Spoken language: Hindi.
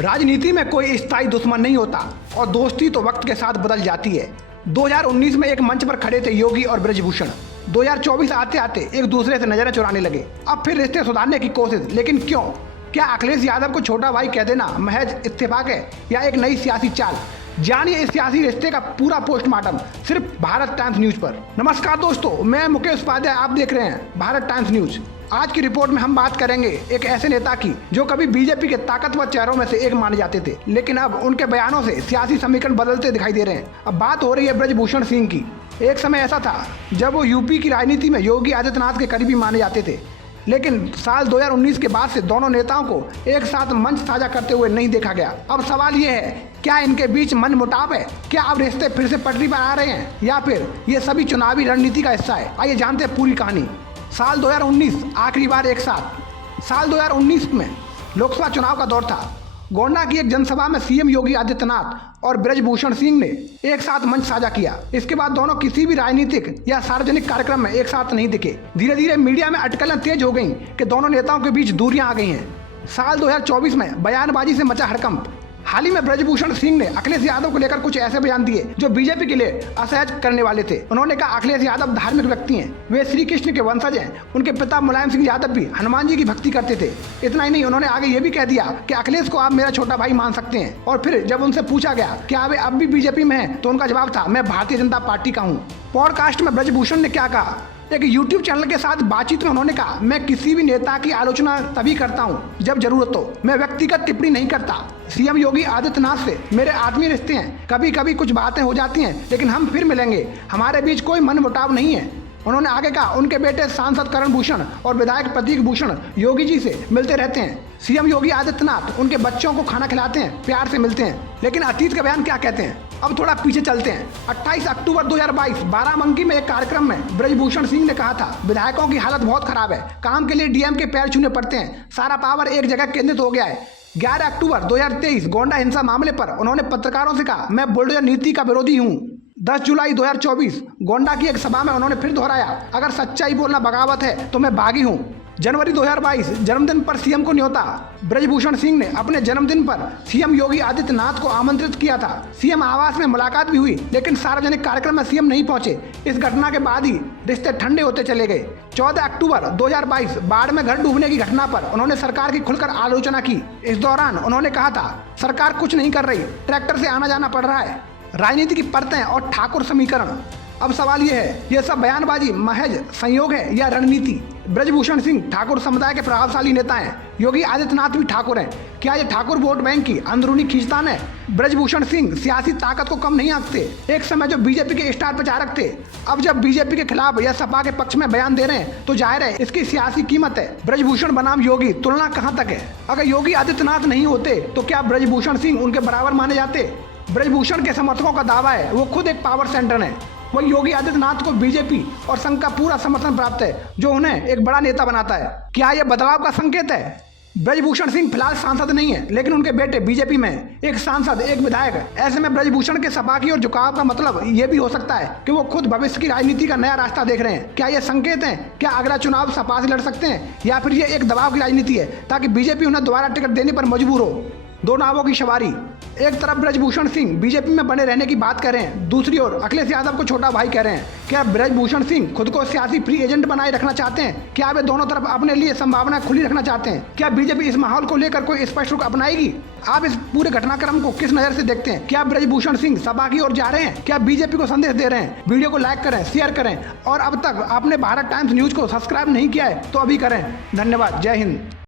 राजनीति में कोई स्थायी दुश्मन नहीं होता और दोस्ती तो वक्त के साथ बदल जाती है। 2019 में एक मंच पर खड़े थे योगी और ब्रजभूषण। 2024 आते आते एक दूसरे से नजरें चुराने लगे। अब फिर रिश्ते सुधारने की कोशिश, लेकिन क्यों? क्या अखिलेश यादव को छोटा भाई कह देना महज इत्तेफाक है या एक नई सियासी चाल? जानिए इस सियासी रिश्ते का पूरा पोस्टमार्टम सिर्फ भारत टाइम्स न्यूज पर। नमस्कार दोस्तों, मैं मुकेश उपाध्याय, आप देख रहे हैं भारत टाइम्स न्यूज। आज की रिपोर्ट में हम बात करेंगे एक ऐसे नेता की जो कभी बीजेपी के ताकतवर चेहरों में से एक माने जाते थे, लेकिन अब उनके बयानों से सियासी समीकरण बदलते दिखाई दे रहे हैं। अब बात हो रही है ब्रजभूषण सिंह की। एक समय ऐसा था जब वो यूपी की राजनीति में योगी आदित्यनाथ के करीबी माने जाते थे, लेकिन साल 2019 के बाद से दोनों नेताओं को एक साथ मंच साझा करते हुए नहीं देखा गया। अब सवाल ये है, क्या इनके बीच मनमुटाव है? क्या अब रिश्ते फिर से पटरी पर आ रहे हैं या फिर ये सभी चुनावी रणनीति का हिस्सा है? आइए जानते हैं पूरी कहानी। साल 2019 आखिरी बार एक साथ। साल 2019 में लोकसभा चुनाव का दौर था। गोंडा की एक जनसभा में सीएम योगी आदित्यनाथ और ब्रजभूषण सिंह ने एक साथ मंच साझा किया। इसके बाद दोनों किसी भी राजनीतिक या सार्वजनिक कार्यक्रम में एक साथ नहीं दिखे। धीरे धीरे मीडिया में अटकलें तेज हो गईं कि दोनों नेताओं के बीच दूरियां आ गई हैं। साल 2024 में बयानबाजी से मचा हड़कंप। हाल ही में ब्रजभूषण सिंह ने अखिलेश यादव को लेकर कुछ ऐसे बयान दिए जो बीजेपी के लिए असहज करने वाले थे। उन्होंने कहा अखिलेश यादव धार्मिक व्यक्ति हैं, वे श्री कृष्ण के वंशज हैं। उनके पिता मुलायम सिंह यादव भी हनुमान जी की भक्ति करते थे। इतना ही नहीं, उन्होंने आगे ये भी कह दिया कि अखिलेश को आप मेरा छोटा भाई मान सकते हैं। और फिर जब उनसे पूछा गया कि वे अब भी बीजेपी में हैं, तो उनका जवाब था, मैं भारतीय जनता पार्टी का हूँ। पॉडकास्ट में ब्रजभूषण ने क्या कहा? एक यूट्यूब चैनल के साथ बातचीत में उन्होंने कहा, मैं किसी भी नेता की आलोचना तभी करता हूं जब जरूरत हो। मैं व्यक्तिगत टिप्पणी नहीं करता। सीएम योगी आदित्यनाथ से मेरे आत्मीय रिश्ते हैं। कभी कभी कुछ बातें हो जाती हैं, लेकिन हम फिर मिलेंगे। हमारे बीच कोई मनमुटाव नहीं है। उन्होंने आगे कहा, उनके बेटे सांसद करण भूषण और विधायक प्रतीक भूषण योगी जी से मिलते रहते हैं। सीएम योगी आदित्यनाथ उनके बच्चों को खाना खिलाते हैं, प्यार से मिलते हैं। लेकिन अतीत का बयान क्या कहते हैं? अब थोड़ा पीछे चलते हैं। 28 अक्टूबर 2022 बाराबंकी में एक कार्यक्रम में ब्रजभूषण सिंह ने कहा था, विधायकों की हालत बहुत खराब है, काम के लिए डीएम के पैर छूने पड़ते हैं, सारा पावर एक जगह केंद्रित हो गया है। 11 अक्टूबर 2023 गोंडा हिंसा मामले पर उन्होंने पत्रकारों से कहा, मैं बुलडोजर नीति का विरोधी हूँ। 10 जुलाई 2024 गोंडा की एक सभा में उन्होंने फिर दोहराया, अगर सच्चाई बोलना बगावत है तो मैं बागी हूँ। जनवरी 2022 जन्मदिन पर सीएम को न्योता। ब्रजभूषण सिंह ने अपने जन्मदिन पर सीएम योगी आदित्यनाथ को आमंत्रित किया था। सीएम आवास में मुलाकात भी हुई, लेकिन सार्वजनिक कार्यक्रम में सीएम नहीं पहुंचे। इस घटना के बाद ही रिश्ते ठंडे होते चले गए। 14 अक्टूबर 2022 बाढ़ में घर डूबने की घटना पर उन्होंने सरकार की खुलकर आलोचना की। इस दौरान उन्होंने कहा था, सरकार कुछ नहीं कर रही, ट्रैक्टर से आना जाना पड़ रहा है। राजनीति की परतें और ठाकुर समीकरण। अब सवाल यह है, यह सब बयानबाजी महज संयोग है या रणनीति? ब्रजभूषण सिंह ठाकुर समुदाय के प्रभावशाली नेता हैं। योगी आदित्यनाथ भी ठाकुर हैं। क्या ये ठाकुर वोट बैंक की अंदरूनी खींचतान है? ब्रजभूषण सिंह सियासी ताकत को कम नहीं आंकते। एक समय जो बीजेपी के स्टार प्रचारक थे, अब जब बीजेपी के खिलाफ या सपा के पक्ष में बयान दे रहे हैं, तो जाहिर है इसकी सियासी कीमत है। ब्रजभूषण बनाम योगी, तुलना कहाँ तक है? अगर योगी आदित्यनाथ नहीं होते तो क्या ब्रजभूषण सिंह उनके बराबर माने जाते? ब्रजभूषण के समर्थकों का दावा है वो खुद एक पावर सेंटर है। वही योगी आदित्यनाथ को बीजेपी और संघ का पूरा समर्थन प्राप्त है, जो उन्हें एक बड़ा नेता बनाता है। क्या यह बदलाव का संकेत है? ब्रजभूषण सिंह फिलहाल सांसद नहीं है, लेकिन उनके बेटे बीजेपी में एक सांसद, एक विधायक। ऐसे में ब्रजभूषण के सपा की ओर झुकाव का मतलब ये भी हो सकता है कि वो खुद भविष्य की राजनीति का नया रास्ता देख रहे हैं। क्या ये संकेत है? क्या अगला चुनाव सपा से लड़ सकते हैं, या फिर ये एक दबाव की राजनीति है ताकि बीजेपी उन्हें दोबारा टिकट देने पर मजबूर हो? दो नावों की सवारी। एक तरफ ब्रजभूषण सिंह बीजेपी में बने रहने की बात कर रहे हैं, दूसरी ओर अखिलेश यादव को छोटा भाई कह रहे हैं। क्या ब्रजभूषण सिंह खुद को सियासी फ्री एजेंट बनाए रखना चाहते हैं? क्या वे दोनों तरफ अपने लिए संभावना खुली रखना चाहते हैं? क्या बीजेपी इस माहौल को लेकर कोई स्पष्ट रुख अपनाएगी? आप इस पूरे घटनाक्रम को किस नजर से देखते हैं? क्या ब्रजभूषण सिंह सपा की ओर जा रहे हैं? क्या बीजेपी को संदेश दे रहे हैं? वीडियो को लाइक करें, शेयर करें, और अब तक आपने भारत टाइम्स न्यूज को सब्सक्राइब नहीं किया है तो अभी करें। धन्यवाद। जय हिंद।